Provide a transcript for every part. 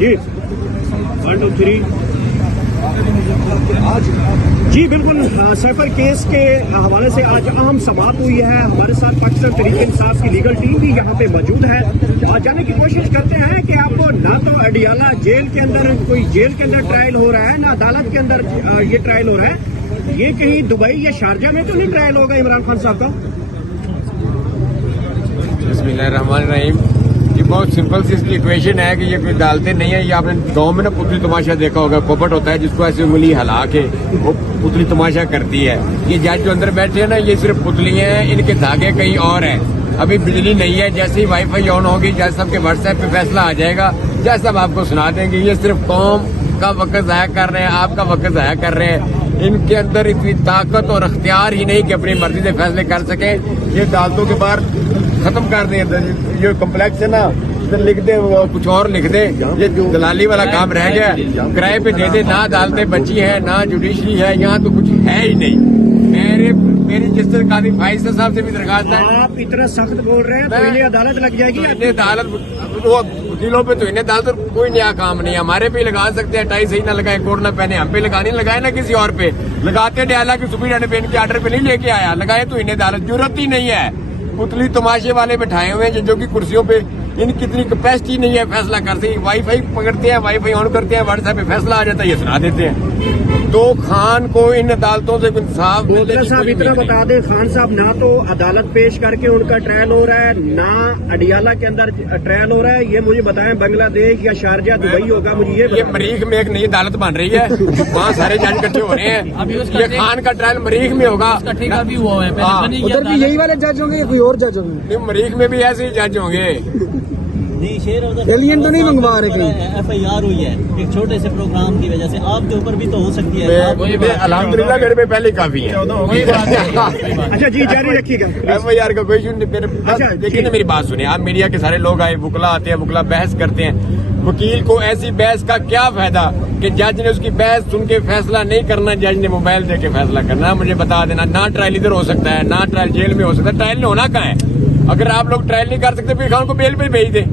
جی 1 2 3 جی بالکل safer case کے حوالے سے آج اہم سماعت ہوئی ہے. ہمارے ساتھ پاکستان تحریک انصاف کی لیگل ٹیم بھی یہاں پہ موجود ہے. جاننے کی کوشش کرتے ہیں کہ آپ کو نہ تو اڈیالہ جیل کے اندر ٹرائل ہو رہا ہے، نہ عدالت کے اندر یہ ٹرائل ہو رہا ہے. یہ کہیں دبئی یا شارجہ میں تو نہیں ٹرائل ہوگا عمران خان صاحب کا؟ بسم اللہ الرحمن الرحیم. یہ بہت سمپل سی اس کی ایکویشن ہے کہ یہ کوئی عدالتیں نہیں ہے. یہ آپ نے گاؤں میں نا پتلی تماشا دیکھا ہوگا، پوپٹ ہوتا ہے جس کو ایسے انگلی ہلا کے وہ پتلی تماشا کرتی ہے. یہ جج جو اندر بیٹھے ہیں نا، یہ صرف پتلی ہیں، ان کے دھاگے کہیں اور ہیں. ابھی بجلی نہیں ہے، جیسے ہی وائی فائی آن ہوگی جج صاحب کے واٹس ایپ پہ فیصلہ آ جائے گا، جج صاحب آپ کو سنا دیں گے. یہ صرف قوم کا وقت ضائع کر رہے ہیں، آپ کا وقت ضائع کر رہے ہیں. ان کے اندر اتنی طاقت اور اختیار ہی نہیں کہ اپنی مرضی سے فیصلے کر سکیں. یہ عدالتوں کے باہر ختم کر دیں. یہ کمپلیکس ہے نا، لکھ دیں کچھ اور لکھ دیں. یہ دلالی والا کام رہ گیا. کرائے پہ دے دیں. نہ عدالتیں بچی ہیں، نہ جوڈیشری ہے، یہاں تو کچھ ہے ہی نہیں. میری جس طرح قاضی فائز صاحب سے بھی درخواست ہے. آپ اتنا سخت بول رہے ہیں تو انہیں عدالت لگ جائے گی. عدالت وکیلوں پہ تو انہیں عدالت کوئی نیا کام نہیں ہے. ہمارے پہ لگا سکتے ہیں، ٹائی صحیح نہ لگائے، کوٹ نہ پہنے، ہم پہ لگانے لگائے نہ کسی اور پہ لگاتے. ڈیالہ کی سپریم پہ ان کے آرڈر پہ نہیں لے کے آیا، لگائے تو انہیں عدالت ضرورت ہی نہیں ہے. پتلی تماشے والے بٹھائے ہوئے ہیں جو کی کرسیوں پہ ان کی اتنی کیپیسٹی نہیں ہے فیصلہ کرتے. وائی فائی پکڑتے ہیں، وائی فائی آن کرتے ہیں، واٹس ایپ پہ فیصلہ آ جاتا ہے، یہ سنا دیتے ہیں. تو خان کو ان عدالتوں سے انصاف صاحب اتنا بتا دیں، خان صاحب نہ تو عدالت پیش کر کے ان کا ٹرائل ہو رہا ہے، نہ اڈیالہ کے اندر ٹرائل ہو رہا ہے. یہ مجھے بتائیں بنگلہ دیش یا شارجہ دبئی ہوگا؟ مجھے یہ مریخ میں ایک نئی عدالت بن رہی ہے، وہاں سارے جج اکٹھے ہو رہے ہیں. یہ خان کا ٹرائل مریخ میں ہوگا. ٹھیکہ بھی ہوا ہے، ادھر بھی یہی والے جج ہوں گے یا کوئی اور جج ہوں گے؟ مریخ میں بھی ایسے ہی جج ہوں گے. ایلین تو نہیں منگوا رہے کہیں؟ ایف آئی آر ہوئی ہے ایک چھوٹے سے پروگرام کی وجہ سے، آپ کے اوپر بھی تو ہو سکتی ہے. الحمدللہ میرے پہ پہلے کافی ہے. اچھا جی جاری رکھیے گا. ایف آئی آر کا کوئی ایشو نہیں. دیکھیے نا میری بات سنیں آپ. میڈیا کے سارے لوگ آئے، وکلا آتے ہیں، وکلا بحث کرتے ہیں. وکیل کو ایسی بحث کا کیا فائدہ کہ جج نے اس کی بحث سن کے فیصلہ نہیں کرنا، جج نے موبائل دے کے فیصلہ کرنا. مجھے بتا دینا، نہ ٹرائل ادھر ہو سکتا ہے، نہ ٹرائل جیل میں ہو سکتا ہے. ٹرائل نہیں ہونا کہاں ہے؟ اگر آپ لوگ ٹرائل نہیں کر سکتے پھر خان کو بیل پہ بھیج دیں.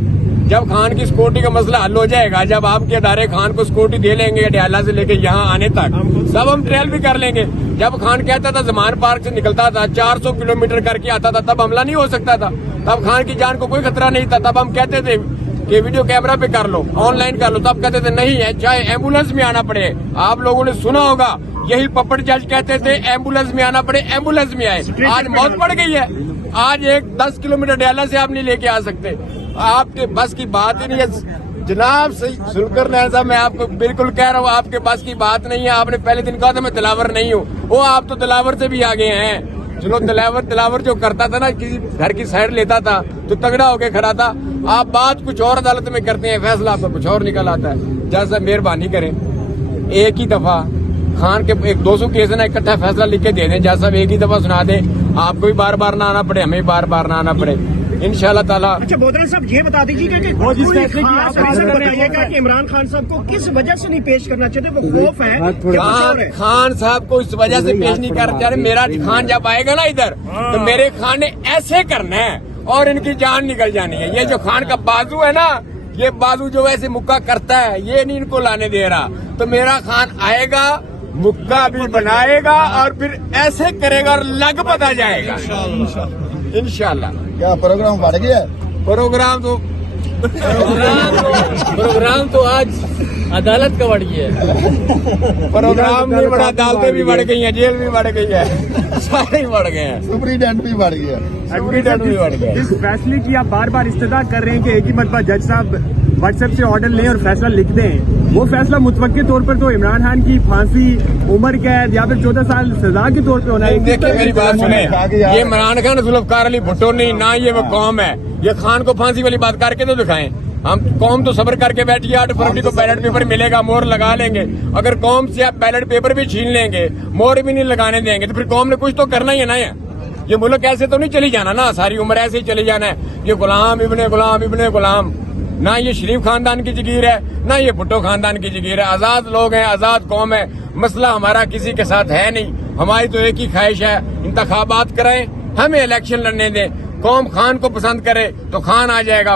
جب خان کی سکیورٹی کا مسئلہ حل ہو جائے گا، جب آپ کے ادارے خان کو سکیورٹی دے لیں گے اڈیالہ سے لے کے یہاں آنے تک، سب ہم ٹرائل بھی کر لیں گے. جب خان کہتا تھا زمان پارک سے نکلتا تھا 400 کلومیٹر کر کے آتا تھا، تب حملہ نہیں ہو سکتا تھا، تب خان کی جان کو کوئی خطرہ نہیں تھا. تب ہم کہتے تھے کہ ویڈیو کیمرہ پہ کر لو، آن لائن کر لو. تب کہتے تھے نہیں ہے، چاہے ایمبولینس میں آنا پڑے. آپ لوگوں نے سنا ہوگا یہی پپٹ جج کہتے تھے ایمبولینس میں آنا پڑے، ایمبولینس میں آئے. آج موت پڑ گئی ہے. آج ایک 10 کلومیٹر ڈیالہ سے آپ نہیں لے کے آ سکتے. آپ کے بس کی بات ہی نہیں ہے جناب. سلکر نین صاحب، میں آپ کو بالکل کہہ رہا ہوں آپ کے بس کی بات نہیں ہے. آپ نے پہلے دن کہا تھا میں دلاور نہیں ہوں. وہ آپ تو دلاور سے بھی آگے ہیں. چلو دلاور جو کرتا تھا نا، کسی گھر کی سائڈ لیتا تھا تو تگڑا ہو کے کھڑا تھا. آپ بات کچھ اور عدالت میں کرتے ہیں، فیصلہ آپ کا کچھ اور نکل آتا ہے. جج صاحب مہربانی کریں، ایک ہی دفعہ خان کے ایک 200 کیس ہے نا، اکٹھا فیصلہ لکھ کے دے دیں. جج صاحب ایک ہی دفعہ سنا دیں، آپ کو بھی بار بار نہ آنا پڑے، ہمیں بار بار نہ آنا پڑے، انشاءاللہ تعالیٰ. اچھا بودرا صاحب یہ بتا دیجیے کہ عمران خان صاحب کو کس وجہ سے نہیں پیش کرنا چاہتے؟ وہ خوف ہے خان صاحب کو اس وجہ سے پیش نہیں کرنا چاہ رہے. میرا خان جب آئے گا نا ادھر تو میرے خان نے ایسے کرنا ہے اور ان کی جان نکل جانی ہے. یہ جو خان کا بازو ہے نا، یہ بازو جو ایسے مکہ کرتا ہے، یہ نہیں ان کو لانے دے رہا. تو میرا خان آئے گا، مکہ بھی بنائے گا اور پھر ایسے کرے گا اور لگ پتا جائے گا انشاءاللہ. کیا پروگرام بڑھ گیا؟ پروگرام تو آج عدالت کا بڑھ گیا ہے. پروگرام بھی بڑا، عدالتیں بھی بڑھ گئی ہیں، جیل بھی بڑھ گئی ہے، سارے ہی بڑھ گئے ہیں. سپرینٹینڈنٹ بھی بڑھ گیا. سپرینٹینڈنٹ بھی بڑھ گیا. اس فیصلے کی آپ بار بار استدعا کر رہے ہیں کہ ایک ہی مرتبہ جج صاحب واٹس ایپ سے آرڈر لیں اور فیصلہ لکھ دیں. وہ فیصلہ متوقع طور پر تو عمران خان کی پھانسی، عمر قید یا پھر 14 سال سزا کے طور پہ ہونا ہے. دیکھیں میری بات سنیں، یہ عمران خان ذوالفقار علی بھٹو نہیں، نہ یہ وہ قوم ہے. یہ خان کو پھانسی والی بات کر کے تو دکھائیں. ہم قوم تو صبر کر کے بیٹھی ہے. 8 فروری کو بیلٹ پیپر ملے گا، مور لگا لیں گے. اگر قوم سے آپ بیلٹ پیپر بھی چھین لیں گے، مور بھی نہیں لگانے دیں گے، تو پھر قوم نے کچھ تو کرنا ہی ہے نا. یہ ملک ایسے تو نہیں چلی جانا نا، ساری عمر ایسے ہی چلی جانا ہے. یہ غلام ابن غلام ابن غلام، نہ یہ شریف خاندان کی جگیر ہے، نہ یہ بھٹو خاندان کی جگیر ہے. آزاد لوگ ہیں، آزاد قوم ہے. مسئلہ ہمارا کسی کے ساتھ ہے نہیں. ہماری تو ایک ہی خواہش ہے، انتخابات کرائیں، ہمیں الیکشن لڑنے دیں. قوم خان کو پسند کرے تو خان آ جائے گا،